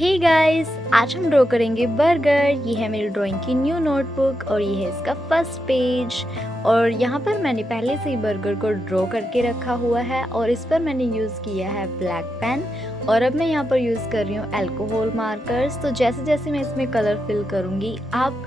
Hey guys, आज हम draw करेंगे बर्गर। ये है मेरी ड्राइंग की न्यू नोटबुक और ये है इसका फर्स्ट पेज। और यहाँ पर मैंने पहले से ही बर्गर को ड्रॉ करके रखा हुआ है और इस पर मैंने यूज़ किया है ब्लैक पेन। और अब मैं यहाँ पर यूज़ कर रही हूँ अल्कोहल मार्कर्स। तो जैसे जैसे मैं इसमें कलर फिल करूँगी, आप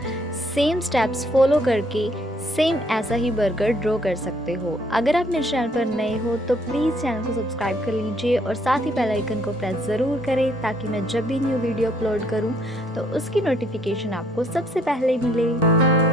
सेम स्टेप्स फॉलो करके सेम ऐसा ही बर्गर ड्रॉ कर सकते हो। अगर आप मेरे चैनल पर नए हो तो प्लीज़ चैनल को सब्सक्राइब कर लीजिए और साथ ही बेल आइकन को प्रेस ज़रूर करें ताकि मैं जब भी न्यू वीडियो अपलोड करूं तो उसकी नोटिफिकेशन आपको सबसे पहले मिले।